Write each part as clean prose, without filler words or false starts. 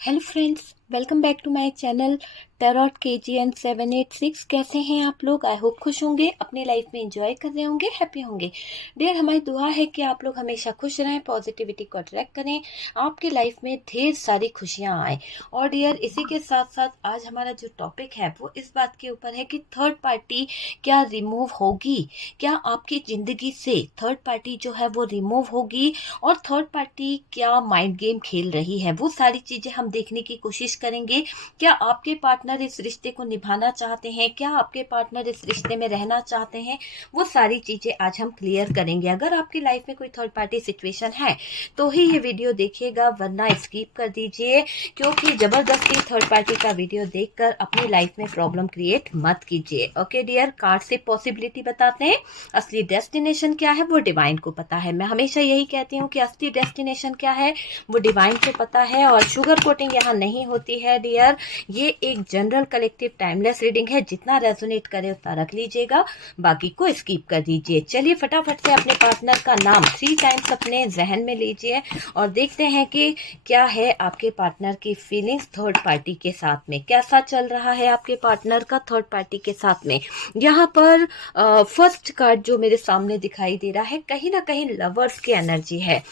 Hello friends, welcome back to my channel tarot KGN 786। कैसे हैं आप लोग? आई होप खुश होंगे, अपनी लाइफ में एंजॉय कर रहे होंगे, हैप्पी होंगे। डियर, हमारी दुआ है कि आप लोग हमेशा खुश रहें, पॉजिटिविटी को अट्रैक्ट करें, आपकी लाइफ में ढेर सारी खुशियां आए। और डियर, इसी के साथ साथ आज हमारा जो टॉपिक है वो इस बात के ऊपर है कि थर्ड पार्टी क्या रिमूव होगी, क्या आपकी ज़िंदगी से थर्ड पार्टी जो है वो रिमूव होगी, और थर्ड पार्टी क्या माइंड गेम खेल रही है, वो सारी चीज़ें हम देखने की कोशिश करेंगे। क्या आपके पार्टनर इस रिश्ते को निभाना चाहते हैं, क्या आपके पार्टनर इस रिश्ते में रहना चाहते हैं, वो सारी चीज़ें आज हम क्लियर करेंगे। अगर आपकी लाइफ में कोई थर्ड पार्टी सिचुएशन है तो ही ये वीडियो देखिएगा, वरना स्किप कर दीजिए, क्योंकि ज़बरदस्ती थर्ड पार्टी का वीडियो देखकर अपनी लाइफ में प्रॉब्लम क्रिएट मत कीजिए। ओके डियर, कार्ड से पॉसिबिलिटी बताते हैं। असली डेस्टिनेशन क्या है वो डिवाइन को पता है। मैं हमेशा यही कहती हूँ कि असली डेस्टिनेशन क्या है वो डिवाइन को पता है, और शुगर कोटिंग यहाँ नहीं होती है डियर। ये एक जनरल कलेक्टिव टाइमलेस रीडिंग है, जितना रेजोनेट करे उतना रख लीजिएगा, बाकी को स्किप कर दीजिए। चलिए फटाफट से अपने पार्टनर का नाम 3 टाइम्स अपने जहन में लीजिए और देखते हैं कि क्या है आपके पार्टनर की फीलिंग्स थर्ड पार्टी के साथ में, कैसा चल रहा है आपके पार्टनर का थर्ड पार्टी के साथ में। यहाँ पर फर्स्ट कार्ड जो मेरे सामने दिखाई दे रहा है, कहीं ना कहीं लवर्स की एनर्जी है।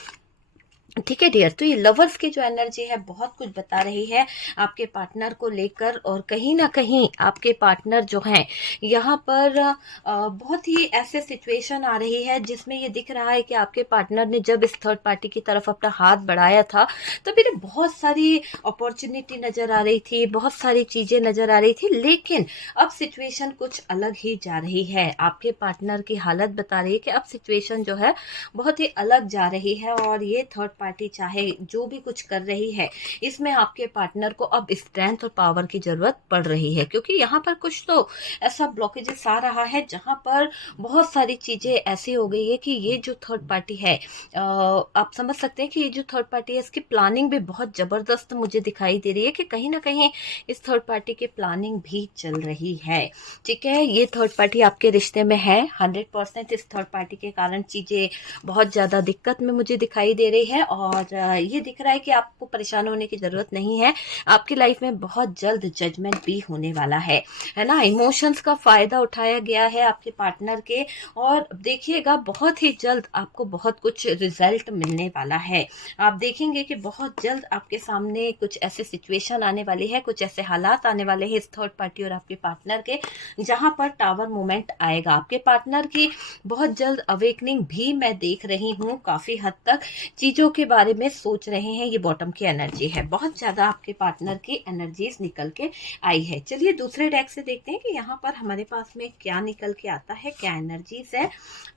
ठीक है डियर, तो ये लवर्स की जो एनर्जी है बहुत कुछ बता रही है आपके पार्टनर को लेकर, और कहीं ना कहीं आपके पार्टनर जो हैं यहाँ पर बहुत ही ऐसे सिचुएशन आ रही है जिसमें ये दिख रहा है कि आपके पार्टनर ने जब इस थर्ड पार्टी की तरफ अपना हाथ बढ़ाया था तो मेरे बहुत सारी अपॉर्चुनिटी नज़र आ रही थी, बहुत सारी चीज़ें नज़र आ रही थी, लेकिन अब सिचुएशन कुछ अलग ही जा रही है। आपके पार्टनर की हालत बता रही है कि अब सिचुएशन जो है बहुत ही अलग जा रही है, और ये थर्ड पार्टी चाहे जो भी कुछ कर रही है, इसमें आपके पार्टनर को अब स्ट्रेंथ और पावर की जरूरत पड़ रही है, क्योंकि यहाँ पर कुछ तो ऐसा ब्लॉकेजेस आ रहा है जहाँ पर बहुत सारी चीजें ऐसी हो गई है कि ये जो थर्ड पार्टी है, आप समझ सकते हैं कि ये जो थर्ड पार्टी है इसकी प्लानिंग भी बहुत जबरदस्त मुझे दिखाई दे रही है, कि कहीं ना कहीं इस थर्ड पार्टी की प्लानिंग भी चल रही है। ठीक है, ये थर्ड पार्टी आपके रिश्ते में है 100%। इस थर्ड पार्टी के कारण चीजें बहुत ज़्यादा दिक्कत में मुझे दिखाई दे रही है, और ये दिख रहा है कि आपको परेशान होने की ज़रूरत नहीं है। आपकी लाइफ में बहुत जल्द जजमेंट भी होने वाला है ना। इमोशंस का फ़ायदा उठाया गया है आपके पार्टनर के, और देखिएगा बहुत ही जल्द आपको बहुत कुछ रिजल्ट मिलने वाला है। आप देखेंगे कि बहुत जल्द आपके सामने कुछ ऐसे सिचुएशन आने वाली है, कुछ ऐसे हालात आने वाले हैं इस थर्ड पार्टी और आपके पार्टनर के, जहाँ पर टावर मोमेंट आएगा। आपके पार्टनर की बहुत जल्द अवेकनिंग भी मैं देख रही हूँ, काफ़ी हद तक चीज़ों के बारे में सोच रहे हैं। ये बॉटम की एनर्जी है, बहुत ज़्यादा आपके पार्टनर की एनर्जीज निकल के आई है। चलिए दूसरे डेक से देखते हैं कि यहाँ पर हमारे पास में क्या निकल के आता है, क्या एनर्जीज है।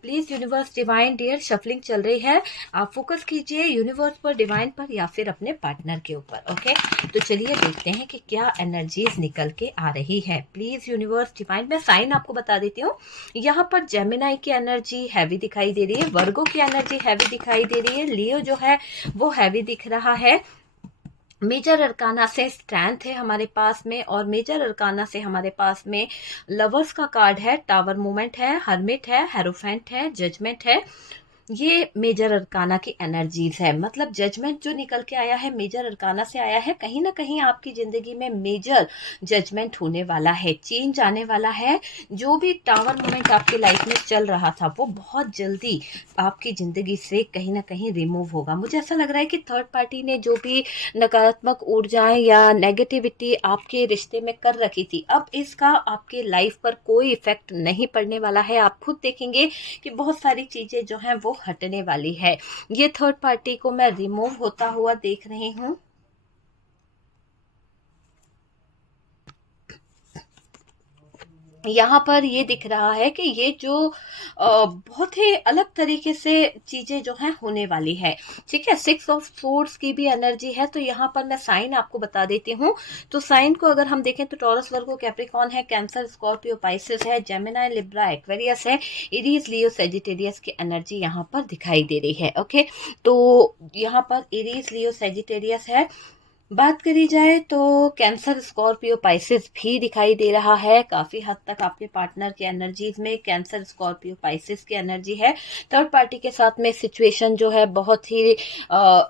Please universe divine dear, shuffling चल रही है, आप फोकस कीजिए यूनिवर्स पर, डिवाइन पर, या फिर अपने पार्टनर के ऊपर। ओके, तो चलिए देखते हैं कि क्या एनर्जीज निकल के आ रही है। प्लीज़ यूनिवर्स डिवाइन, मैं साइन आपको बता देती हूँ। यहाँ पर जेमिनाई की एनर्जी हैवी दिखाई दे रही है, वर्गो की एनर्जी हैवी दिखाई दे रही है, लियो जो है वो हैवी दिख रहा है। मेजर अरकाना से स्ट्रेंथ है हमारे पास में, और मेजर अरकाना से हमारे पास में लवर्स का कार्ड है, टावर मूवमेंट है, हर्मिट है, हेरोफेंट है, जजमेंट है। ये मेजर अरकाना की एनर्जीज है, मतलब जजमेंट जो निकल के आया है मेजर अरकाना से आया है। कहीं ना कहीं आपकी जिंदगी में मेजर जजमेंट होने वाला है, चेंज आने वाला है। जो भी टावर मोमेंट आपकी लाइफ में चल रहा था वो बहुत जल्दी आपकी जिंदगी से कहीं ना कहीं रिमूव होगा। मुझे ऐसा लग रहा है कि थर्ड पार्टी ने जो भी नकारात्मक ऊर्जाएं या नेगेटिविटी आपके रिश्ते में कर रखी थी, अब इसका आपके लाइफ पर कोई इफेक्ट नहीं पड़ने वाला है। आप खुद देखेंगे कि बहुत सारी चीजें जो हैं वो हटने वाली है। ये थर्ड पार्टी को मैं रिमूव होता हुआ देख रही हूँ। यहाँ पर ये दिख रहा है कि ये जो बहुत ही अलग तरीके से चीजें जो हैं होने वाली है। ठीक है, 6 ऑफ सोर्ड्स की भी एनर्जी है, तो यहाँ पर मैं साइन आपको बता देती हूँ। तो साइन को अगर हम देखें तो टॉरस, वर्गो, कैप्रिकॉर्न है, कैंसर, स्कॉर्पियो, पाइसेस है, जेमिनाई, लिब्रा, एक्वेरियस है, एरीज, लियो, सेजिटेरियस की एनर्जी यहाँ पर दिखाई दे रही है। ओके, तो यहाँ पर एरीज, लियो, सेजिटेरियस है, बात करी जाए तो कैंसर, स्कॉर्पियो, पाइसेस भी दिखाई दे रहा है। काफी हद तक आपके पार्टनर के एनर्जीज में कैंसर, स्कॉर्पियो, पाइसेस की एनर्जी है। थर्ड पार्टी के साथ में सिचुएशन जो है बहुत ही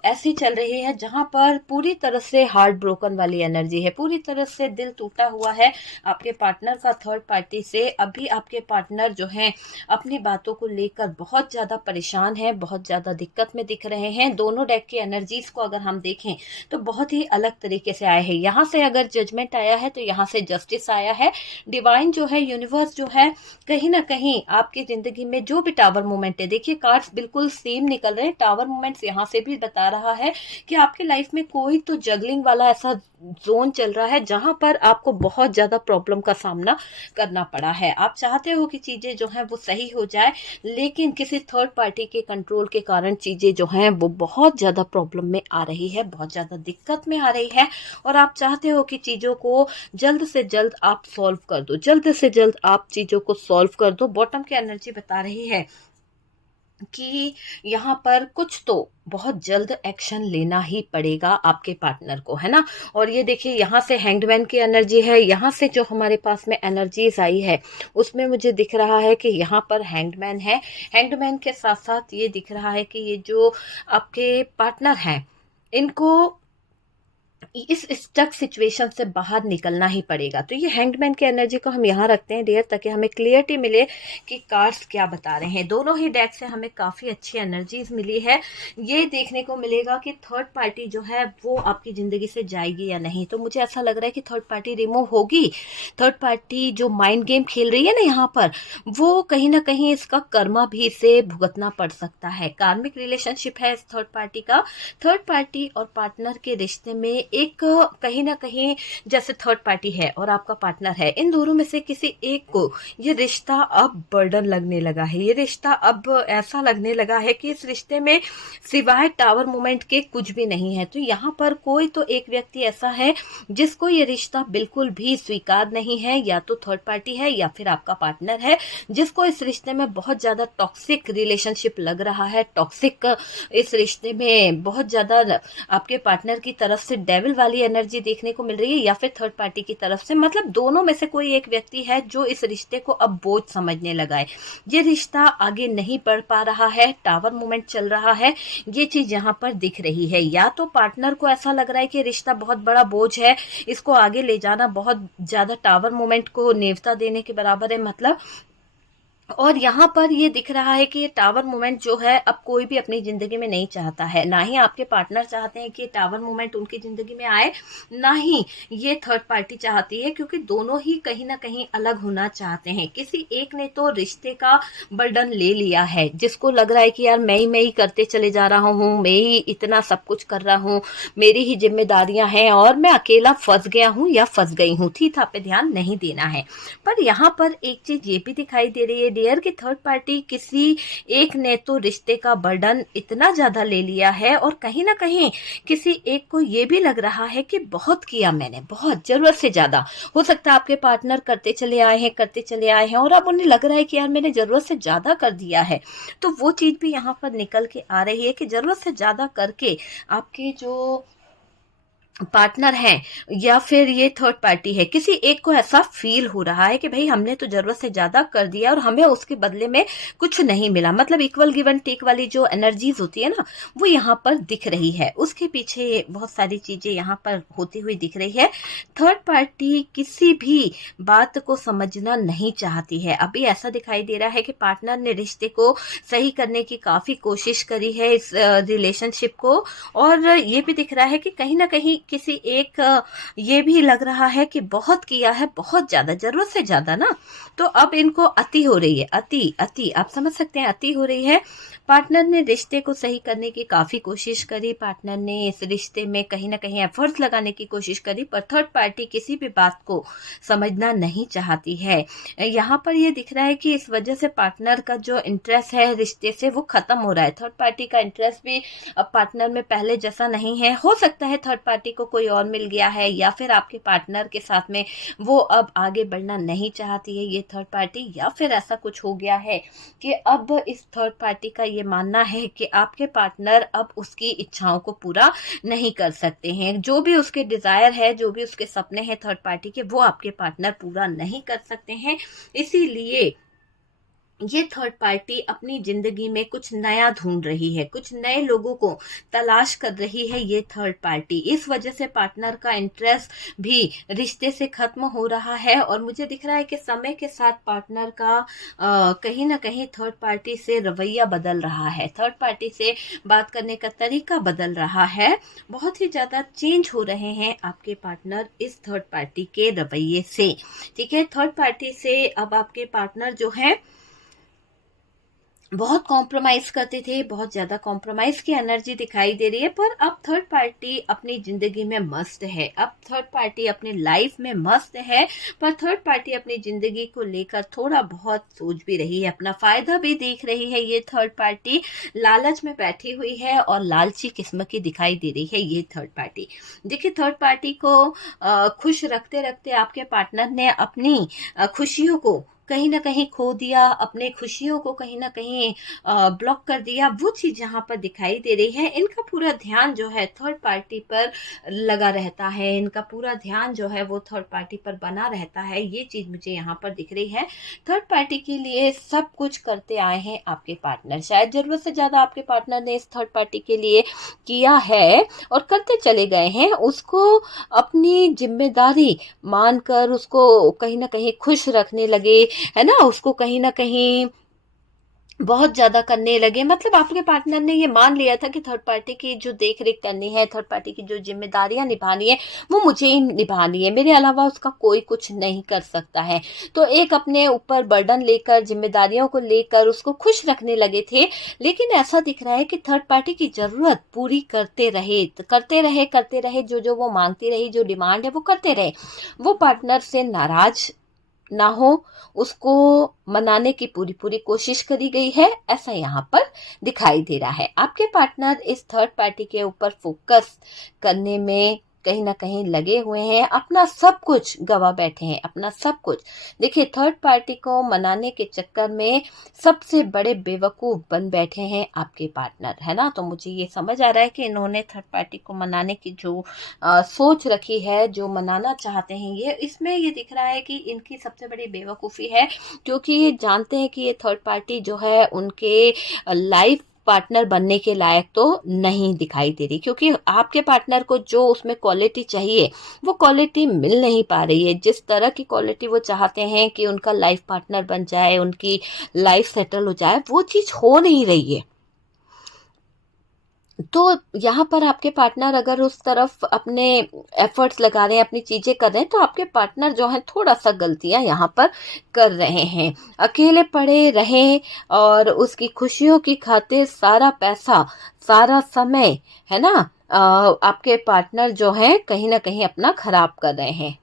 ऐसी चल रही है जहां पर पूरी तरह से हार्ट ब्रोकन वाली एनर्जी है, पूरी तरह से दिल टूटा हुआ है आपके पार्टनर का थर्ड पार्टी से। अभी आपके पार्टनर जो है अपनी बातों को लेकर बहुत ज्यादा परेशान है, बहुत ज्यादा दिक्कत में दिख रहे हैं। दोनों डेक की एनर्जीज को अगर हम देखें तो बहुत ही अलग तरीके से आए हैं। यहाँ से अगर जजमेंट आया है तो यहाँ से जस्टिस आया है। डिवाइन जो है, यूनिवर्स जो है, कहीं ना कहीं आपकी जिंदगी में जो भी टावर मोमेंट है, देखिए कार्ड्स बिल्कुल सेम निकल रहे हैं। टावर मोमेंट्स यहाँ से भी बता रहा है कि आपके लाइफ में कोई तो जगलिंग वाला ऐसा जोन चल रहा है जहां पर आपको बहुत ज्यादा प्रॉब्लम का सामना करना पड़ा है। आप चाहते हो कि चीजें जो हैं वो सही हो जाए, लेकिन किसी थर्ड पार्टी के कंट्रोल के कारण चीजें जो हैं वो बहुत ज्यादा प्रॉब्लम में आ रही है, बहुत ज्यादा दिक्कत में आ रही है। और आप चाहते हो कि चीजों को जल्द से जल्द आप सॉल्व कर दो, जल्द से जल्द आप चीजों को सॉल्व कर दो। बॉटम की एनर्जी बता रही है कि यहाँ पर कुछ तो बहुत जल्द एक्शन लेना ही पड़ेगा आपके पार्टनर को, है ना। और ये देखिए यहाँ से हैंग्ड की एनर्जी है। यहाँ से जो हमारे पास में एनर्जीज आई है उसमें मुझे दिख रहा है कि यहाँ पर हैंग्ड है। हैंग्ड के साथ साथ ये दिख रहा है कि ये जो आपके पार्टनर हैं इनको इस स्टक सिचुएशन से बाहर निकलना ही पड़ेगा। तो ये हैंगमैन की एनर्जी को हम यहाँ रखते हैं डियर, ताकि हमें क्लियरिटी मिले कि कार्ड्स क्या बता रहे हैं। दोनों ही डेक से हमें काफी अच्छी एनर्जीज मिली है। ये देखने को मिलेगा कि थर्ड पार्टी जो है वो आपकी जिंदगी से जाएगी या नहीं। तो मुझे ऐसा लग रहा है कि थर्ड पार्टी रिमूव होगी। थर्ड पार्टी जो माइंड गेम खेल रही है ना यहाँ पर, वो कहीं ना कहीं इसका कर्मा भी इसे भुगतना पड़ सकता है। कार्मिक रिलेशनशिप है इस थर्ड पार्टी का। थर्ड पार्टी और पार्टनर के रिश्ते में एक कहीं ना कहीं, जैसे थर्ड पार्टी है और आपका पार्टनर है, इन दोनों में से किसी एक को ये रिश्ता अब बर्डन लगने लगा है। ये रिश्ता अब ऐसा लगने लगा है कि इस रिश्ते में सिवाय टावर मोमेंट के कुछ भी नहीं है। तो यहाँ पर कोई तो एक व्यक्ति ऐसा है जिसको ये रिश्ता बिल्कुल भी स्वीकार नहीं है, या तो थर्ड पार्टी है या फिर आपका पार्टनर है, जिसको इस रिश्ते में बहुत ज्यादा टॉक्सिक रिलेशनशिप लग रहा है। टॉक्सिक इस रिश्ते में बहुत ज्यादा आपके पार्टनर की तरफ से डेविल वाली एनर्जी देखने को मिल रही है, या फिर थर्ड पार्टी की तरफ से। मतलब दोनों में से कोई एक व्यक्ति है जो इस रिश्ते को अब बोझ समझने लगा है। ये रिश्ता आगे नहीं बढ़ पा रहा है, टावर मूवमेंट चल रहा है, ये चीज यहाँ पर दिख रही है। या तो पार्टनर को ऐसा लग रहा है कि रिश्ता बहुत बड़ा बोझ है, इसको आगे ले जाना बहुत ज्यादा टावर मूवमेंट को नेवता देने के बराबर है, मतलब। और यहाँ पर ये दिख रहा है कि ये टावर मूवमेंट जो है अब कोई भी अपनी जिंदगी में नहीं चाहता है। ना ही आपके पार्टनर चाहते हैं कि ये टावर मूवमेंट उनकी जिंदगी में आए, ना ही ये थर्ड पार्टी चाहती है, क्योंकि दोनों ही कहीं ना कहीं अलग होना चाहते हैं। किसी एक ने तो रिश्ते का बर्डन ले लिया है, जिसको लग रहा है कि यार मैं ही करते चले जा रहा हूँ, मैं ही इतना सब कुछ कर रहा हूँ, मेरी ही जिम्मेदारियां हैं और मैं अकेला फंस गया हूँ या फंस गई हूँ, थी था पे ध्यान नहीं देना है। पर यहाँ पर एक चीज ये भी दिखाई दे रही है डियर कि थर्ड पार्टी किसी एक ने तो रिश्ते का बर्डन इतना ज्यादा ले लिया है, और कहीं ना कहीं किसी एक को ये भी लग रहा है कि बहुत किया मैंने, बहुत जरूरत से ज्यादा। हो सकता है आपके पार्टनर करते चले आए हैं, करते चले आए हैं, और अब उन्हें लग रहा है कि यार मैंने जरूरत से ज्यादा कर दिया है। तो वो चीज भी यहाँ पर निकल के आ रही है कि जरूरत से ज्यादा करके आपके जो पार्टनर है या फिर ये थर्ड पार्टी है, किसी एक को ऐसा फील हो रहा है कि भाई हमने तो जरूरत से ज्यादा कर दिया और हमें उसके बदले में कुछ नहीं मिला। मतलब इक्वल गिव एंड टेक वाली जो एनर्जीज होती है ना, वो यहाँ पर दिख रही है। उसके पीछे बहुत सारी चीजें यहाँ पर होती हुई दिख रही है। थर्ड पार्टी किसी भी बात को समझना नहीं चाहती है। अभी ऐसा दिखाई दे रहा है कि पार्टनर ने रिश्ते को सही करने की काफी कोशिश करी है, इस रिलेशनशिप को। और ये भी दिख रहा है कि कहीं ना कहीं किसी एक ये भी लग रहा है कि बहुत किया है, बहुत ज्यादा, जरूरत से ज्यादा ना। तो अब इनको अति हो रही है, अति अति, आप समझ सकते हैं, अति हो रही है। पार्टनर ने रिश्ते को सही करने की काफी कोशिश करी, पार्टनर ने इस रिश्ते में कहीं ना कहीं एफर्ट्स लगाने की कोशिश करी, पर थर्ड पार्टी किसी भी बात को समझना नहीं चाहती है। यहाँ पर ये दिख रहा है कि इस वजह से पार्टनर का जो इंटरेस्ट है रिश्ते से वो खत्म हो रहा है। थर्ड पार्टी का इंटरेस्ट भी अब पार्टनर में पहले जैसा नहीं है। हो सकता है थर्ड पार्टी को कोई और मिल गया है, या फिर आपके पार्टनर के साथ में वो अब आगे बढ़ना नहीं चाहती है ये थर्ड पार्टी, या फिर ऐसा कुछ हो गया है कि अब इस थर्ड पार्टी का ये मानना है कि आपके पार्टनर अब उसकी इच्छाओं को पूरा नहीं कर सकते हैं। जो भी उसके डिजायर है, जो भी उसके सपने हैं थर्ड पार्टी के, वो आपके पार्टनर पूरा नहीं कर सकते हैं। इसीलिए ये थर्ड पार्टी अपनी जिंदगी में कुछ नया ढूंढ रही है, कुछ नए लोगों को तलाश कर रही है ये थर्ड पार्टी। इस वजह से पार्टनर का इंटरेस्ट भी रिश्ते से खत्म हो रहा है, और मुझे दिख रहा है कि समय के साथ पार्टनर का कहीं ना कहीं थर्ड पार्टी से रवैया बदल रहा है, थर्ड पार्टी से बात करने का तरीका बदल रहा है। बहुत ही ज्यादा चेंज हो रहे हैं आपके पार्टनर इस थर्ड पार्टी के रवैये से। ठीक है, थर्ड पार्टी से अब आपके पार्टनर जो है बहुत कॉम्प्रोमाइज करते थे, बहुत ज्यादा कॉम्प्रोमाइज की एनर्जी दिखाई दे रही है, पर अब थर्ड पार्टी अपनी जिंदगी में मस्त है, अब थर्ड पार्टी अपनी लाइफ में मस्त है। पर थर्ड पार्टी अपनी जिंदगी को लेकर थोड़ा बहुत सोच भी रही है, अपना फायदा भी देख रही है। ये थर्ड पार्टी लालच में बैठी हुई है और लालची किस्म की दिखाई दे रही है ये थर्ड पार्टी। देखिए, थर्ड पार्टी को खुश रखते रखते आपके पार्टनर ने अपनी खुशियों को कहीं ना कहीं खो दिया, अपने खुशियों को कहीं ना कहीं ब्लॉक कर दिया। वो चीज यहाँ पर दिखाई दे रही है। इनका पूरा ध्यान जो है थर्ड पार्टी पर लगा रहता है, इनका पूरा ध्यान जो है वो थर्ड पार्टी पर बना रहता है। ये चीज मुझे यहाँ पर दिख रही है। थर्ड पार्टी के लिए सब कुछ करते आए हैं आपके पार्टनर, शायद जरूरत से ज्यादा आपके पार्टनर ने इस थर्ड पार्टी के लिए किया है और करते चले गए हैं। उसको अपनी जिम्मेदारी मानकर उसको कहीं ना कहीं खुश रखने लगे, है ना, उसको कहीं ना कहीं बहुत ज्यादा करने लगे। मतलब आपके पार्टनर ने ये मान लिया था कि थर्ड पार्टी की जो देख रेख करनी है, थर्ड पार्टी की जो जिम्मेदारियां निभानी है, वो मुझे ही निभानी है, मेरे अलावा उसका कोई कुछ नहीं कर सकता है। तो एक अपने ऊपर बर्डन लेकर, जिम्मेदारियों को लेकर उसको खुश रखने लगे थे। लेकिन ऐसा दिख रहा है कि थर्ड पार्टी की जरूरत पूरी करते रहे, करते रहे, करते रहे, जो जो वो मांगती रही, जो डिमांड है वो करते रहे। वो पार्टनर से नाराज ना हो, उसको मनाने की पूरी पूरी कोशिश करी गई है, ऐसा यहाँ पर दिखाई दे रहा है। आपके पार्टनर इस थर्ड पार्टी के ऊपर फोकस करने में कहीं ना कहीं लगे हुए हैं, अपना सब कुछ गवा बैठे हैं, अपना सब कुछ। देखिए, थर्ड पार्टी को मनाने के चक्कर में सबसे बड़े बेवकूफ बन बैठे हैं आपके पार्टनर, है ना। तो मुझे ये समझ आ रहा है कि इन्होंने थर्ड पार्टी को मनाने की जो सोच रखी है, जो मनाना चाहते हैं, ये इसमें ये दिख रहा है कि इनकी सबसे बड़ी बेवकूफ़ी है, क्योंकि ये जानते हैं कि ये थर्ड पार्टी जो है उनके लाइफ पार्टनर बनने के लायक तो नहीं दिखाई दे रही, क्योंकि आपके पार्टनर को जो उसमें क्वालिटी चाहिए वो क्वालिटी मिल नहीं पा रही है। जिस तरह की क्वालिटी वो चाहते हैं कि उनका लाइफ पार्टनर बन जाए, उनकी लाइफ सेटल हो जाए, वो चीज़ हो नहीं रही है। तो यहाँ पर आपके पार्टनर अगर उस तरफ अपने एफर्ट्स लगा रहे हैं, अपनी चीजें कर रहे हैं, तो आपके पार्टनर जो है थोड़ा सा गलतियां यहाँ पर कर रहे हैं। अकेले पड़े रहें और उसकी खुशियों की खातिर सारा पैसा, सारा समय, है ना, आपके पार्टनर जो है कहीं ना कहीं अपना खराब कर रहे हैं।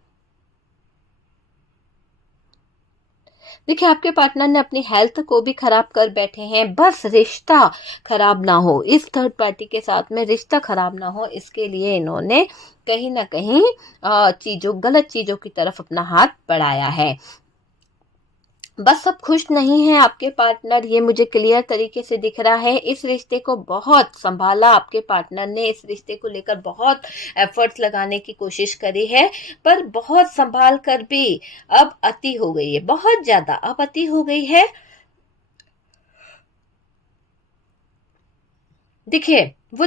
देखिए, आपके पार्टनर ने अपनी हेल्थ को भी खराब कर बैठे हैं, बस रिश्ता खराब ना हो, इस थर्ड पार्टी के साथ में रिश्ता खराब ना हो, इसके लिए इन्होंने कहीं ना कहीं गलत चीजों की तरफ अपना हाथ बढ़ाया है। बस सब खुश नहीं है आपके पार्टनर, ये मुझे क्लियर तरीके से दिख रहा है। इस रिश्ते को बहुत संभाला आपके पार्टनर ने, इस रिश्ते को लेकर बहुत एफर्ट्स लगाने की कोशिश करी है, पर बहुत संभाल कर भी अब अति हो गई है, बहुत ज्यादा अब अति हो गई है। देखिए, वो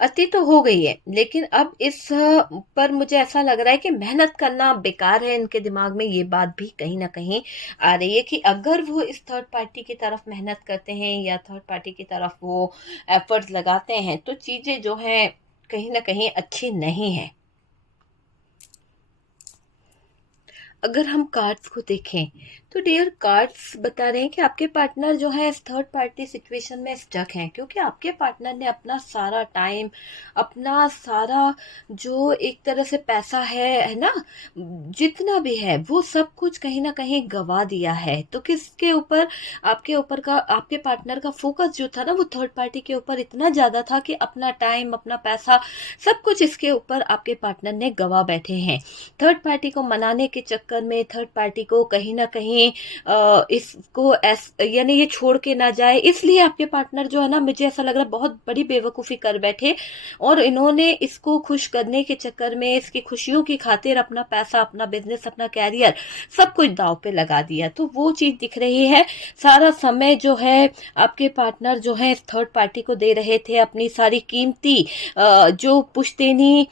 अति तो हो गई है, लेकिन अब इस पर मुझे ऐसा लग रहा है कि मेहनत करना बेकार है। इनके दिमाग में ये बात भी कहीं ना कहीं आ रही है कि अगर वो इस थर्ड पार्टी की तरफ मेहनत करते हैं या थर्ड पार्टी की तरफ वो एफर्ट्स लगाते हैं, तो चीजें जो हैं कहीं ना कहीं अच्छी नहीं है। अगर हम कार्ड्स को देखें तो डियर कार्ड्स बता रहे हैं कि आपके पार्टनर जो है इस थर्ड पार्टी सिचुएशन में स्टक हैं, क्योंकि आपके पार्टनर ने अपना सारा टाइम, अपना सारा जो एक तरह से पैसा है ना, जितना भी है वो सब कुछ कहीं ना कहीं गवा दिया है। तो किसके ऊपर? आपके ऊपर का, आपके पार्टनर का फोकस जो था ना वो थर्ड पार्टी के ऊपर इतना ज्यादा था कि अपना टाइम, अपना पैसा, सब कुछ इसके ऊपर आपके पार्टनर ने गवा बैठे हैं। थर्ड पार्टी को मनाने के चक्कर में, थर्ड पार्टी को कहीं ना कहीं इसको यानी ये छोड़ के ना जाए, इसलिए आपके पार्टनर जो है ना, मुझे ऐसा लग रहा है बहुत बड़ी बेवकूफ़ी कर बैठे और इन्होंने इसको खुश करने के चक्कर में, इसकी खुशियों की खातिर अपना पैसा, अपना बिजनेस, अपना कैरियर, सब कुछ दांव पे लगा दिया। तो वो चीज़ दिख रही है। सारा समय जो है आपके पार्टनर जो है इस थर्ड पार्टी को दे रहे थे, अपनी सारी कीमती जो पुश्तैनी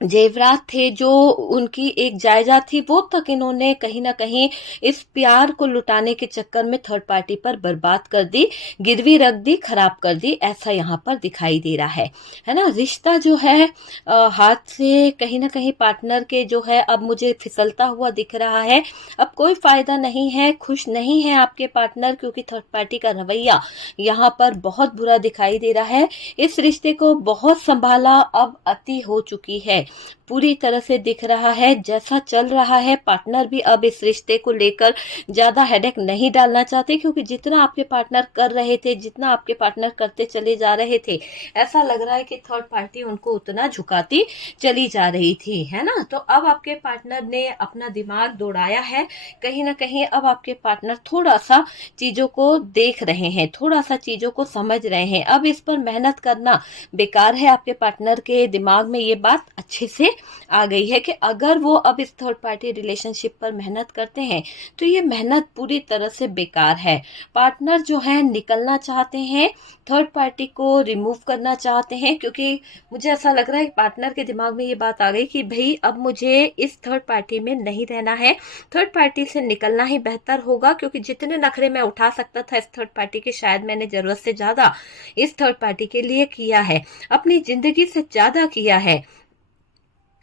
जेवरात थे, जो उनकी एक जायदाद थी, वो तक इन्होंने कहीं ना कहीं इस प्यार को लुटाने के चक्कर में थर्ड पार्टी पर बर्बाद कर दी, गिरवी रख दी, खराब कर दी। ऐसा यहाँ पर दिखाई दे रहा है ना। रिश्ता जो है हाथ से कहीं ना कहीं पार्टनर के जो है अब मुझे फिसलता हुआ दिख रहा है। अब कोई फायदा नहीं है, खुश नहीं है आपके पार्टनर, क्योंकि थर्ड पार्टी का रवैया यहाँ पर बहुत बुरा दिखाई दे रहा है। इस रिश्ते को बहुत संभाला, अब अति हो चुकी है, पूरी तरह से दिख रहा है। जैसा चल रहा है, पार्टनर भी अब इस रिश्ते को लेकर ज्यादा हेडेक नहीं डालना चाहते, क्योंकि जितना आपके पार्टनर कर रहे थे, जितना आपके पार्टनर करते चले जा रहे थे, ऐसा लग रहा है कि थर्ड पार्टी उनको उतना झुकाती चली जा रही थी, है ना। तो अब आपके पार्टनर ने अपना दिमाग दौड़ाया है, कहीं ना कहीं अब आपके पार्टनर थोड़ा सा चीजों को देख रहे हैं, थोड़ा सा चीजों को समझ रहे हैं। अब इस पर मेहनत करना बेकार है। आपके पार्टनर के दिमाग में ये बात अच्छे से आ गई है कि अगर वो अब इस थर्ड पार्टी रिलेशनशिप पर मेहनत करते हैं तो ये मेहनत पूरी तरह से बेकार है। पार्टनर जो है निकलना चाहते हैं, थर्ड पार्टी को रिमूव करना चाहते हैं, क्योंकि मुझे ऐसा लग रहा है पार्टनर के दिमाग में ये बात आ गई कि भाई अब मुझे इस थर्ड पार्टी में नहीं रहना है, थर्ड पार्टी से निकलना ही बेहतर होगा, क्योंकि जितने नखरे मैं उठा सकता था इस थर्ड पार्टी के, शायद मैंने जरूरत से ज्यादा इस थर्ड पार्टी के लिए किया है, अपनी जिंदगी से ज्यादा किया है।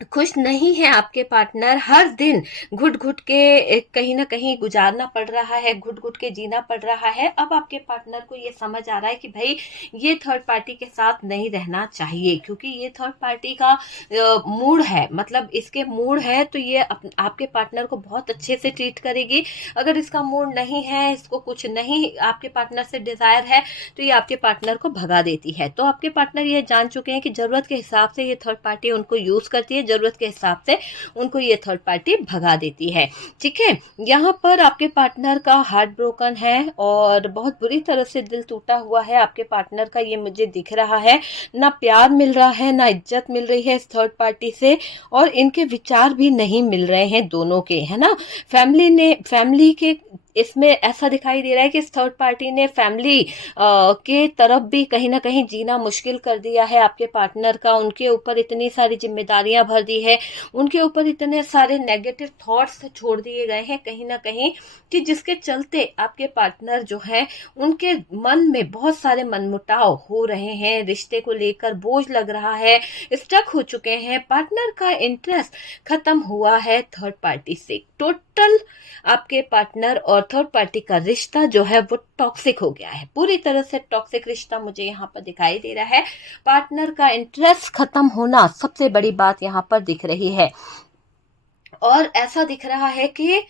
खुश नहीं है आपके पार्टनर, हर दिन घुट घुट के कहीं ना कहीं गुजारना पड़ रहा है, घुट घुट के जीना पड़ रहा है। अब आपके पार्टनर को ये समझ आ रहा है कि भाई ये थर्ड पार्टी के साथ नहीं रहना चाहिए, क्योंकि ये थर्ड पार्टी का मूड है, मतलब इसके मूड है तो ये आपके पार्टनर को बहुत अच्छे से ट्रीट करेगी। अगर इसका मूड नहीं है, इसको कुछ नहीं आपके पार्टनर से डिजायर है, तो ये आपके पार्टनर को भगा देती है। तो आपके पार्टनर ये जान चुके हैं कि जरूरत के हिसाब से ये थर्ड पार्टी उनको यूज करती है, जरूरत के हिसाब से उनको ये थर्ड पार्टी भगा देती है। ठीक है, यहाँ पर आपके पार्टनर का हार्ट ब्रोकन है और बहुत बुरी तरह से दिल टूटा हुआ है आपके पार्टनर का, ये मुझे दिख रहा है। ना प्यार मिल रहा है, ना इज्जत मिल रही है इस थर्ड पार्टी से, और इनके विचार भी नहीं मिल रहे हैं दोनों के, है ना। फैमिली के इसमें ऐसा दिखाई दे रहा है कि इस थर्ड पार्टी ने फैमिली के तरफ भी कहीं ना कहीं जीना मुश्किल कर दिया है आपके पार्टनर का। उनके ऊपर इतनी सारी जिम्मेदारियां भर दी है, उनके ऊपर इतने सारे नेगेटिव थॉट्स छोड़ दिए गए हैं कहीं ना कहीं, कि जिसके चलते आपके पार्टनर जो है उनके मन में बहुत सारे मनमुटाव हो रहे हैं, रिश्ते को लेकर बोझ लग रहा है, स्टक हो चुके हैं। पार्टनर का इंटरेस्ट खत्म हुआ है थर्ड पार्टी से। टोटल आपके पार्टनर और थर्ड पार्टी का रिश्ता जो है वो टॉक्सिक हो गया है, पूरी तरह से टॉक्सिक रिश्ता मुझे यहाँ पर दिखाई दे रहा है। पार्टनर का इंटरेस्ट खत्म होना सबसे बड़ी बात यहाँ पर दिख रही है, और ऐसा दिख रहा है कि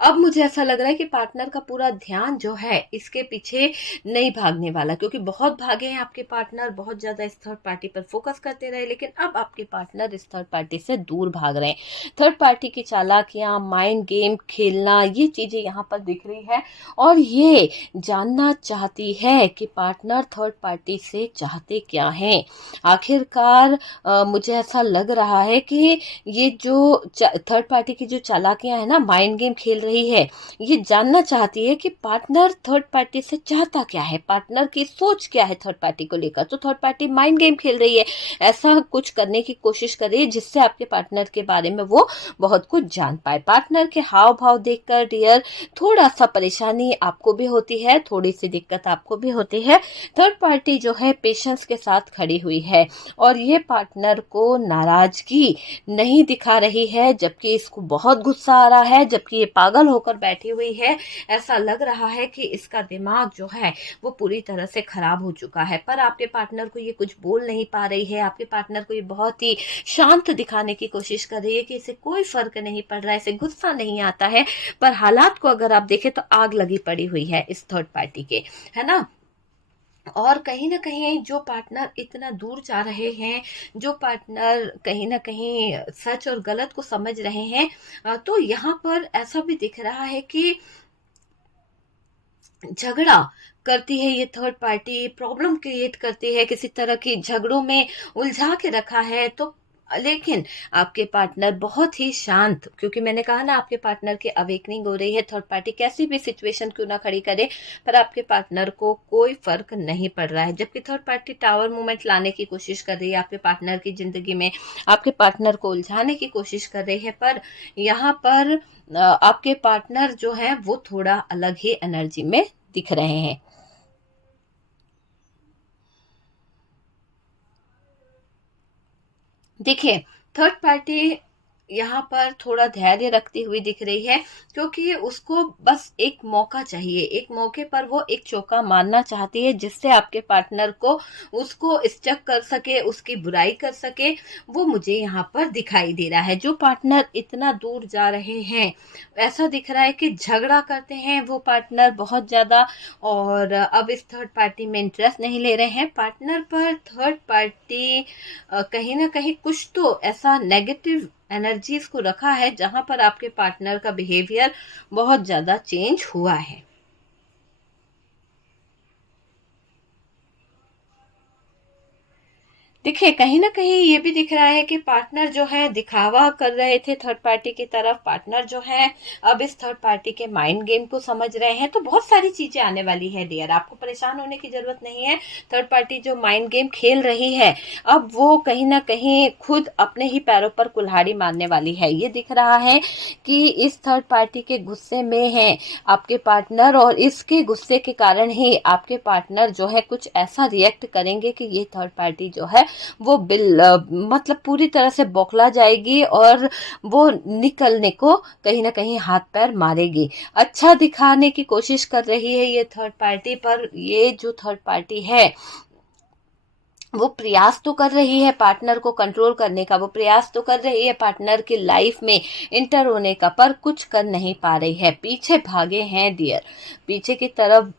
अब मुझे ऐसा लग रहा है कि पार्टनर का पूरा ध्यान जो है इसके पीछे नहीं भागने वाला, क्योंकि बहुत भागे हैं आपके पार्टनर, बहुत ज्यादा इस थर्ड पार्टी पर फोकस करते रहे, लेकिन अब आपके पार्टनर इस थर्ड पार्टी से दूर भाग रहे हैं। थर्ड पार्टी की चालाकियां, माइंड गेम खेलना, ये चीजें यहाँ पर दिख रही है, और ये जानना चाहती है कि पार्टनर थर्ड पार्टी से चाहते क्या हैं। आखिरकार मुझे ऐसा लग रहा है कि ये जो थर्ड पार्टी की जो चालाकियां है ना, माइंड गेम खेल रही है, ये जानना चाहती है कि पार्टनर थर्ड पार्टी से चाहता क्या है, पार्टनर की सोच क्या है थर्ड पार्टी को लेकर। तो थर्ड पार्टी माइंड गेम खेल रही है, ऐसा कुछ करने की कोशिश कर रही है जिससे आपके पार्टनर के बारे में वो बहुत कुछ जान पाए। पार्टनर के हाव भाव देखकर डियर थोड़ा सा परेशानी आपको भी होती है, थोड़ी सी दिक्कत आपको भी होती है। थर्ड पार्टी जो है पेशेंस के साथ खड़ी हुई है और ये पार्टनर को नाराजगी नहीं दिखा रही है, जबकि इसको बहुत गुस्सा आ रहा है, जबकि ये पागल होकर बैठी हुई है। ऐसा लग रहा है कि इसका दिमाग जो है वो पूरी तरह से खराब हो चुका है, पर आपके पार्टनर को ये कुछ बोल नहीं पा रही है। आपके पार्टनर को ये बहुत ही शांत दिखाने की कोशिश कर रही है कि इसे कोई फर्क नहीं पड़ रहा है, इसे गुस्सा नहीं आता है, पर हालात को अगर आप देखें तो आग लगी पड़ी हुई है इस थर्ड पार्टी के, है ना। और कहीं ना कहीं जो पार्टनर इतना दूर जा रहे हैं, जो पार्टनर कहीं ना कहीं सच और गलत को समझ रहे हैं, तो यहाँ पर ऐसा भी दिख रहा है कि झगड़ा करती है ये थर्ड पार्टी, प्रॉब्लम क्रिएट करती है, किसी तरह की झगड़ों में उलझा के रखा है। तो लेकिन आपके पार्टनर बहुत ही शांत, क्योंकि मैंने कहा ना आपके पार्टनर की अवेकनिंग हो रही है, थर्ड पार्टी कैसी भी सिचुएशन क्यों ना खड़ी करे, पर आपके पार्टनर को कोई फर्क नहीं पड़ रहा है। जबकि थर्ड पार्टी टावर मूवमेंट लाने की कोशिश कर रही है आपके पार्टनर की जिंदगी में, आपके पार्टनर को उलझाने की कोशिश कर रही है, पर यहाँ पर आपके पार्टनर जो है वो थोड़ा अलग ही एनर्जी में दिख रहे हैं। देखिए थर्ड पार्टी यहाँ पर थोड़ा धैर्य रखती हुई दिख रही है, क्योंकि उसको बस एक मौका चाहिए, एक मौके पर वो एक चौका मारना चाहती है जिससे आपके पार्टनर को उसको स्टक कर सके, उसकी बुराई कर सके। वो मुझे यहाँ पर दिखाई दे रहा है। जो पार्टनर इतना दूर जा रहे हैं, ऐसा दिख रहा है कि झगड़ा करते हैं वो पार्टनर बहुत ज़्यादा, और अब इस थर्ड पार्टी में इंटरेस्ट नहीं ले रहे हैं पार्टनर पर। थर्ड पार्टी कहीं ना कहीं कुछ तो ऐसा नेगेटिव एनर्जीज को रखा है जहां पर आपके पार्टनर का बिहेवियर बहुत ज्यादा चेंज हुआ है। देखिए कहीं ना कहीं ये भी दिख रहा है कि पार्टनर जो है दिखावा कर रहे थे थर्ड पार्टी की तरफ, पार्टनर जो है अब इस थर्ड पार्टी के माइंड गेम को समझ रहे हैं। तो बहुत सारी चीजें आने वाली है डियर, आपको परेशान होने की जरूरत नहीं है। थर्ड पार्टी जो माइंड गेम खेल रही है, अब वो कहीं ना कहीं खुद अपने ही पैरों पर कुल्हाड़ी मारने वाली है। ये दिख रहा है कि इस थर्ड पार्टी के गुस्से में है आपके पार्टनर, और इसके गुस्से के कारण ही आपके पार्टनर जो है कुछ ऐसा रिएक्ट करेंगे कि ये थर्ड पार्टी जो है वो मतलब पूरी तरह से बौखला जाएगी और वो निकलने को कहीं ना कहीं हाथ पैर मारेगी। अच्छा दिखाने की कोशिश कर रही है ये थर्ड पार्टी, पर ये जो थर्ड पार्टी है वो प्रयास तो कर रही है पार्टनर को कंट्रोल करने का, वो प्रयास तो कर रही है पार्टनर की लाइफ में इंटर होने का, पर कुछ कर नहीं पा रही है। पीछे भागे हैं डियर, पीछे की तरफ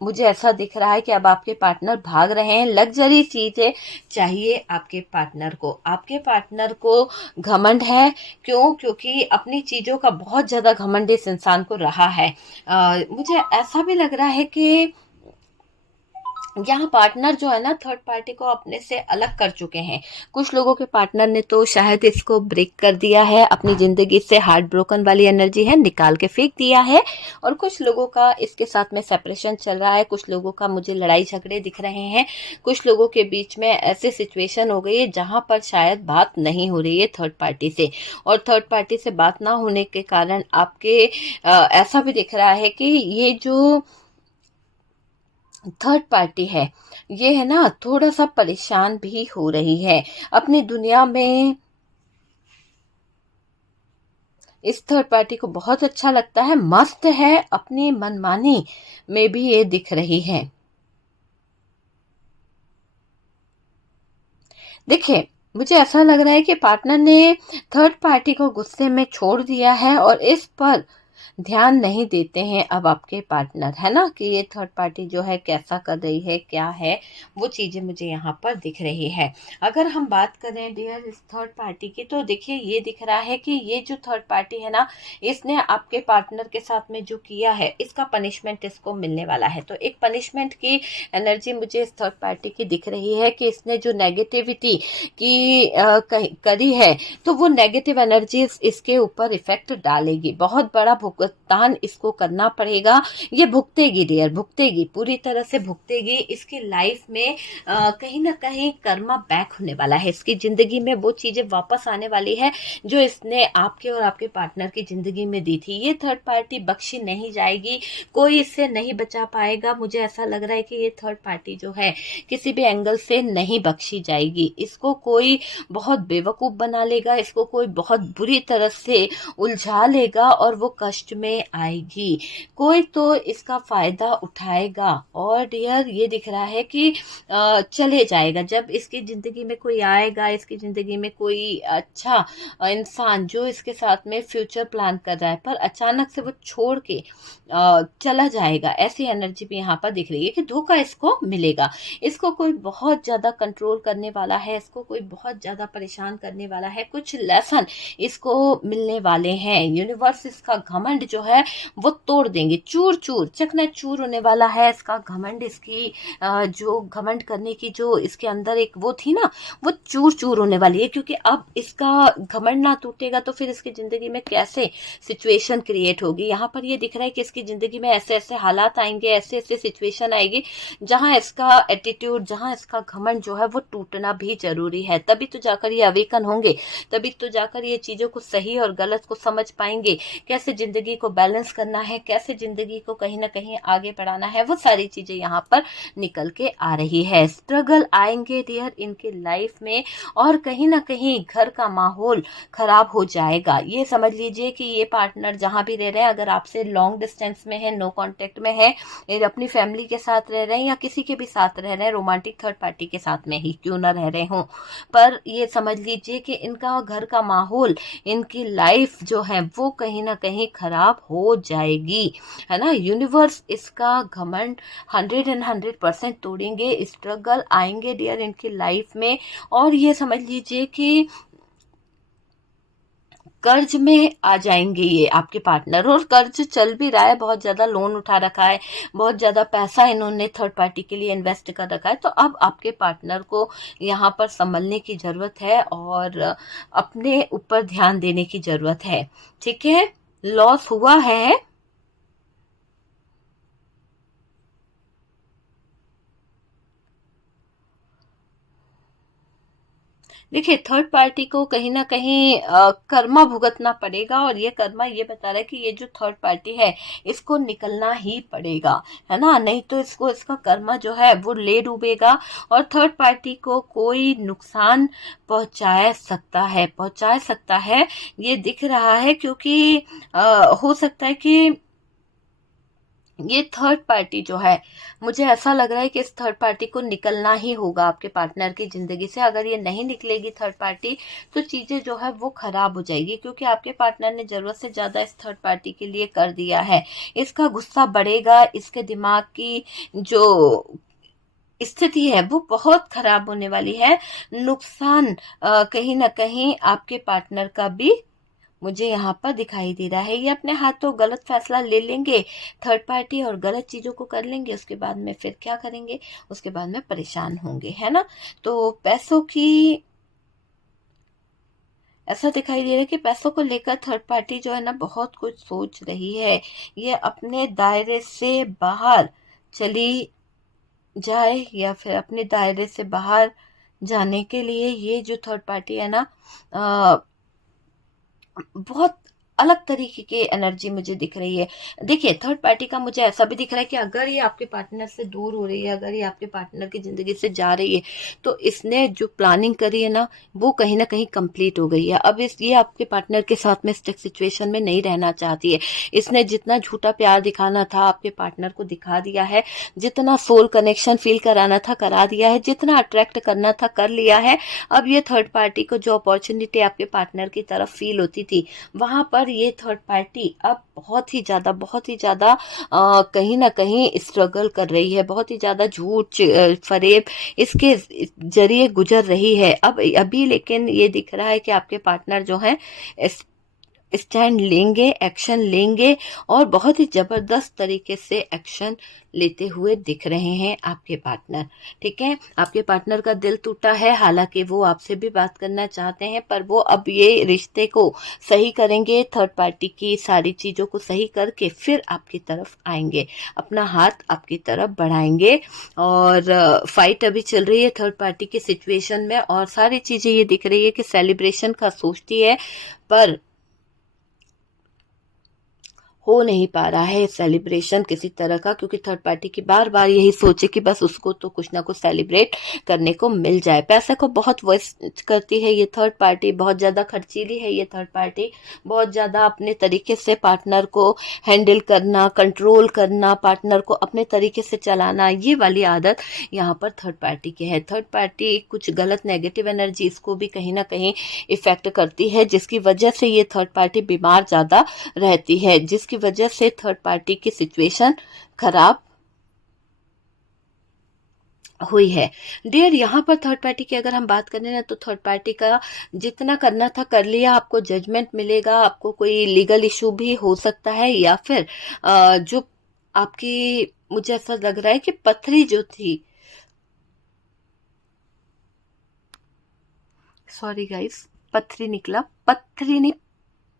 मुझे ऐसा दिख रहा है कि अब आपके पार्टनर भाग रहे हैं। लग्जरी चीजें चाहिए आपके पार्टनर को, आपके पार्टनर को घमंड है। क्यों? क्योंकि अपनी चीजों का बहुत ज्यादा घमंड इस इंसान को रहा है। मुझे ऐसा भी लग रहा है कि यहाँ पार्टनर जो है ना थर्ड पार्टी को अपने से अलग कर चुके हैं। कुछ लोगों के पार्टनर ने तो शायद इसको ब्रेक कर दिया है, अपनी जिंदगी से हार्ट ब्रोकन वाली एनर्जी है निकाल के फेंक दिया है, और कुछ लोगों का इसके साथ में सेपरेशन चल रहा है। कुछ लोगों का मुझे लड़ाई झगड़े दिख रहे हैं, कुछ लोगों के बीच में ऐसी सिचुएशन हो गई है जहां पर शायद बात नहीं हो रही है थर्ड पार्टी से, और थर्ड पार्टी से बात ना होने के कारण आपके ऐसा भी दिख रहा है कि ये जो थर्ड पार्टी है ये है ना थोड़ा सा परेशान भी हो रही है अपनी दुनिया में। इस थर्ड पार्टी को बहुत अच्छा लगता है, मस्त है, अपनी मनमानी में भी ये दिख रही है। देखिए मुझे ऐसा लग रहा है कि पार्टनर ने थर्ड पार्टी को गुस्से में छोड़ दिया है और इस पर ध्यान नहीं देते हैं अब आपके पार्टनर, है ना, कि ये थर्ड पार्टी जो है कैसा कर रही है, क्या है, वो चीजें मुझे यहाँ पर दिख रही है। अगर हम बात करें डियर इस थर्ड पार्टी की, तो देखिए ये दिख रहा है कि ये जो थर्ड पार्टी है ना, इसने आपके पार्टनर के साथ में जो किया है इसका पनिशमेंट इसको मिलने वाला है। तो एक पनिशमेंट की एनर्जी मुझे इस थर्ड पार्टी की दिख रही है कि इसने जो नेगेटिविटी की करी है तो वो नेगेटिव एनर्जी इसके ऊपर इफेक्ट डालेगी, बहुत बड़ा भुगतान इसको करना पड़ेगा। ये भुगतेगी डियर, भुगतेगी, पूरी तरह से भुगतेगी। इसकी लाइफ में कहीं ना कहीं कर्मा बैक होने वाला है। इसकी जिंदगी में वो चीजें वापस आने वाली है जो इसने आपके और आपके पार्टनर की जिंदगी में दी थी। ये थर्ड पार्टी बख्शी नहीं जाएगी, कोई इससे नहीं बचा पाएगा। मुझे ऐसा लग रहा है कि ये थर्ड पार्टी जो है किसी भी एंगल से नहीं बख्शी जाएगी। इसको कोई बहुत बेवकूफ बना लेगा, इसको कोई बहुत बुरी तरह से उलझा लेगा और वो कष्ट में आएगी। कोई तो इसका फायदा उठाएगा और डियर ये दिख रहा है कि चले जाएगा। जब इसकी जिंदगी में कोई आएगा, इसकी जिंदगी में कोई अच्छा इंसान जो इसके साथ में फ्यूचर प्लान कर रहा है, पर अचानक से वो छोड़ के चला जाएगा, ऐसी एनर्जी भी यहाँ पर दिख रही है कि धोखा इसको मिलेगा। इसको कोई बहुत ज्यादा कंट्रोल करने वाला है, इसको कोई बहुत ज्यादा परेशान करने वाला है, कुछ लेसन इसको मिलने वाले हैं। यूनिवर्स इसका घमंड जो है वो तोड़ देंगे, चूर चूर चकनाचूर होने वाला है इसका घमंड। इसकी जो घमंड करने की जो इसके अंदर एक वो थी ना, वो चूर चूर होने वाली है। क्योंकि अब इसका घमंड ना टूटेगा तो फिर इसकी जिंदगी में कैसे सिचुएशन क्रिएट होगी। यहाँ पर ये दिख रहा है कि इसकी जिंदगी में ऐसे ऐसे हालात आएंगे, ऐसे ऐसे सिचुएशन आएगी जहां इसका एटीट्यूड, जहां इसका घमंड जो है वो टूटना भी जरूरी है। तभी तो जाकर ये अवेकन होंगे, तभी तो जाकर ये चीजों को सही और गलत को समझ पाएंगे, कैसे जिंदगी को बैलेंस करना है, कैसे जिंदगी को कहीं ना कहीं आगे बढ़ाना है। वो सारी चीजें यहाँ पर निकल के आ रही है। स्ट्रगल आएंगे डियर इनके लाइफ में और कहीं ना कहीं घर का माहौल खराब हो जाएगा। ये समझ लीजिए कि ये पार्टनर जहां भी रह रहे हैं, अगर आपसे लॉन्ग डिस्टेंस में है, नो कांटेक्ट में है, अपनी फैमिली के साथ रह रहे हैं या किसी के भी साथ रह रहे हैं, रोमांटिक थर्ड पार्टी के साथ में ही क्यों ना रह रहे हो, पर ये समझ लीजिए कि इनका घर का माहौल, इनकी लाइफ जो है वो कहीं ना कहीं खराब हो जाएगी, है ना। यूनिवर्स इसका घमंड 100% तोड़ेंगे। स्ट्रगल आएंगे डियर इनकी लाइफ में और ये समझ लीजिए कि कर्ज में आ जाएंगे ये आपके पार्टनर। और कर्ज चल भी रहा है, बहुत ज्यादा लोन उठा रखा है, बहुत ज्यादा पैसा इन्होंने थर्ड पार्टी के लिए इन्वेस्ट कर रखा है। तो अब आपके पार्टनर को यहाँ पर संभलने की जरूरत है और अपने ऊपर ध्यान देने की जरूरत है। ठीक है, लॉस हुआ है, देखिए थर्ड पार्टी को कहीं ना कहीं कर्मा भुगतना पड़ेगा और ये कर्मा ये बता रहा है कि ये जो थर्ड पार्टी है इसको निकलना ही पड़ेगा, है ना, नहीं तो इसको इसका कर्मा जो है वो ले डूबेगा और थर्ड पार्टी को कोई नुकसान पहुंचा सकता है ये दिख रहा है। क्योंकि हो सकता है कि ये थर्ड पार्टी जो है, मुझे ऐसा लग रहा है कि इस थर्ड पार्टी को निकलना ही होगा आपके पार्टनर की जिंदगी से। अगर ये नहीं निकलेगी थर्ड पार्टी तो चीजें जो है वो खराब हो जाएगी, क्योंकि आपके पार्टनर ने जरूरत से ज्यादा इस थर्ड पार्टी के लिए कर दिया है। इसका गुस्सा बढ़ेगा, इसके दिमाग की जो स्थिति है वो बहुत खराब होने वाली है। नुकसान कहीं ना कहीं आपके पार्टनर का भी मुझे यहाँ पर दिखाई दे रहा है। ये अपने हाथों गलत फैसला ले लेंगे थर्ड पार्टी और गलत चीजों को कर लेंगे, उसके बाद में फिर क्या करेंगे, उसके बाद में परेशान होंगे, है ना। तो पैसों की ऐसा दिखाई दे रहा है कि पैसों को लेकर थर्ड पार्टी जो है ना बहुत कुछ सोच रही है। ये अपने दायरे से बाहर चली जाए या फिर अपने दायरे से बाहर जाने के लिए ये जो थर्ड पार्टी है ना बहुत अलग तरीके की एनर्जी मुझे दिख रही है। देखिए थर्ड पार्टी का मुझे ऐसा भी दिख रहा है कि अगर ये आपके पार्टनर से दूर हो रही है, अगर ये आपके पार्टनर की जिंदगी से जा रही है, तो इसने जो प्लानिंग करी है ना वो कहीं ना कहीं कंप्लीट हो गई है। अब ये आपके पार्टनर के साथ में स्टिक सिचुएशन में नहीं रहना चाहती है। इसने जितना झूठा प्यार दिखाना था आपके पार्टनर को दिखा दिया है, जितना सोल कनेक्शन फील कराना था करा दिया है, जितना अट्रैक्ट करना था कर लिया है। अब ये थर्ड पार्टी को जो अपॉर्चुनिटी आपके पार्टनर की तरफ फील होती थी, वहां पर ये थर्ड पार्टी अब बहुत ही ज्यादा कहीं ना कहीं स्ट्रगल कर रही है, बहुत ही ज्यादा झूठ फरेब इसके जरिए गुजर रही है। अब अभी लेकिन ये दिख रहा है कि आपके पार्टनर जो है स्टैंड लेंगे, एक्शन लेंगे और बहुत ही ज़बरदस्त तरीके से एक्शन लेते हुए दिख रहे हैं आपके पार्टनर। ठीक है, आपके पार्टनर का दिल टूटा है, हालांकि वो आपसे भी बात करना चाहते हैं, पर वो अब ये रिश्ते को सही करेंगे, थर्ड पार्टी की सारी चीज़ों को सही करके फिर आपकी तरफ आएंगे, अपना हाथ आपकी तरफ बढ़ाएंगे। और फाइट अभी चल रही है थर्ड पार्टी की सिचुएशन में, और सारी चीज़ें ये दिख रही है कि सेलिब्रेशन का सोचती है, पर हो नहीं पा रहा है सेलिब्रेशन किसी तरह का, क्योंकि थर्ड पार्टी की बार बार यही सोचे कि बस उसको तो कुछ ना कुछ सेलिब्रेट करने को मिल जाए। पैसे को बहुत वेस्ट करती है ये थर्ड पार्टी, बहुत ज़्यादा खर्चीली है ये थर्ड पार्टी, बहुत ज़्यादा अपने तरीके से पार्टनर को हैंडल करना, कंट्रोल करना, पार्टनर को अपने तरीके से चलाना, ये वाली आदत यहाँ पर थर्ड पार्टी की है। थर्ड पार्टी कुछ गलत नेगेटिव एनर्जी इसको भी कहीं ना कहीं इफेक्ट करती है, जिसकी वजह से ये थर्ड पार्टी बीमार ज़्यादा रहती है, जिसकी वजह से थर्ड पार्टी की सिचुएशन खराब हुई है। डियर, यहाँ पर थर्ड पार्टी की अगर हम बात करें ना, तो थर्ड पार्टी का जितना करना था कर लिया, आपको जजमेंट मिलेगा, आपको कोई लीगल इशू भी हो सकता है, या फिर जो आपकी, मुझे ऐसा लग रहा है कि पथरी जो थी, सॉरी गाइस, पथरी निकला, पथरी नहीं,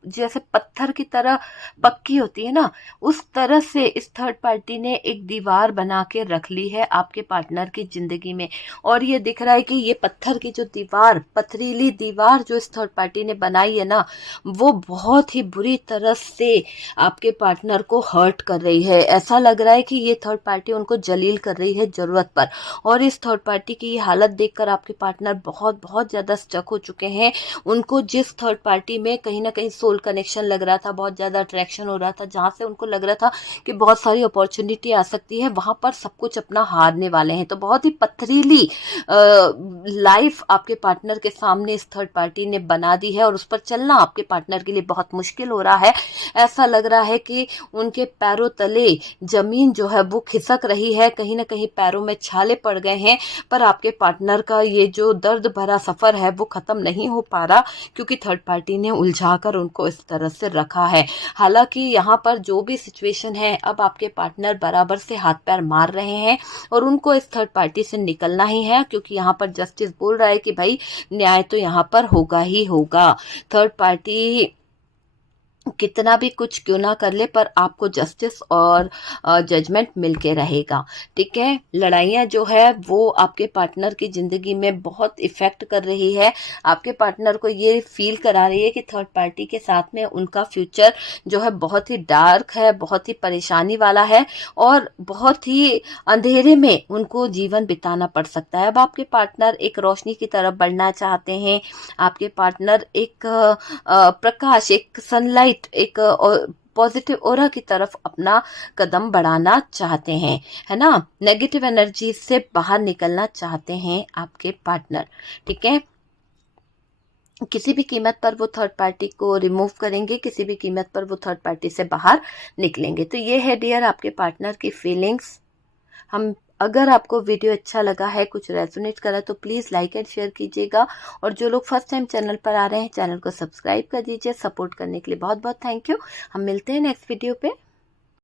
जैसे पत्थर की तरह पक्की होती है ना, उस तरह से इस थर्ड पार्टी ने एक दीवार बना के रख ली है आपके पार्टनर की जिंदगी में। और ये दिख रहा है कि ये पत्थर की जो दीवार, पथरीली दीवार जो इस थर्ड पार्टी ने बनाई है ना, वो बहुत ही बुरी तरह से आपके पार्टनर को हर्ट कर रही है। ऐसा लग रहा है कि ये थर्ड पार्टी उनको जलील कर रही है जरूरत पर। और इस थर्ड पार्टी की ये हालत देखकर आपके पार्टनर बहुत बहुत ज्यादा स्टक हो चुके हैं। उनको जिस थर्ड पार्टी में कहीं ना कहीं सोल कनेक्शन लग रहा था, बहुत ज़्यादा अट्रैक्शन हो रहा था, जहाँ से उनको लग रहा था कि बहुत सारी अपॉर्चुनिटी आ सकती है, वहाँ पर सब कुछ अपना हारने वाले हैं। तो बहुत ही पथरीली लाइफ आपके पार्टनर के सामने इस थर्ड पार्टी ने बना दी है, और उस पर चलना आपके पार्टनर के लिए बहुत मुश्किल हो रहा है। ऐसा लग रहा है कि उनके पैरों तले जमीन जो है वो खिसक रही है, कहीं ना कहीं पैरों में छाले पड़ गए हैं। पर आपके पार्टनर का ये जो दर्द भरा सफर है वो खत्म नहीं हो पा रहा, क्योंकि थर्ड पार्टी ने उलझाकर उनको इस तरह से रखा है। हालांकि यहाँ पर जो भी सिचुएशन है, अब आपके पार्टनर बराबर से हाथ पैर मार रहे हैं, और उनको इस थर्ड पार्टी से निकलना ही है, क्योंकि यहाँ पर जस्टिस बोल रहा है कि भाई न्याय तो यहाँ पर होगा ही होगा। थर्ड पार्टी कितना भी कुछ क्यों ना कर ले, पर आपको जस्टिस और जजमेंट मिलके रहेगा। ठीक है, लड़ाइयाँ जो है वो आपके पार्टनर की जिंदगी में बहुत इफेक्ट कर रही है, आपके पार्टनर को ये फील करा रही है कि थर्ड पार्टी के साथ में उनका फ्यूचर जो है बहुत ही डार्क है, बहुत ही परेशानी वाला है, और बहुत ही अंधेरे में उनको जीवन बिताना पड़ सकता है। अब आपके पार्टनर एक रोशनी की तरफ बढ़ना चाहते हैं, आपके पार्टनर एक प्रकाश, एक सनलाइट, एक पॉजिटिव ओरा की तरफ अपना कदम बढ़ाना चाहते हैं, है ना। नेगेटिव एनर्जी से बाहर निकलना चाहते हैं आपके पार्टनर। ठीक है, किसी भी कीमत पर वो थर्ड पार्टी को रिमूव करेंगे, किसी भी कीमत पर वो थर्ड पार्टी से बाहर निकलेंगे। तो ये है डियर आपके पार्टनर की फीलिंग्स। हम, अगर आपको वीडियो अच्छा लगा है, कुछ रेजोनेट करा, तो प्लीज़ लाइक एंड शेयर कीजिएगा, और जो लोग फर्स्ट टाइम चैनल पर आ रहे हैं, चैनल को सब्सक्राइब कर दीजिए। सपोर्ट करने के लिए बहुत बहुत थैंक यू। हम मिलते हैं नेक्स्ट वीडियो पे।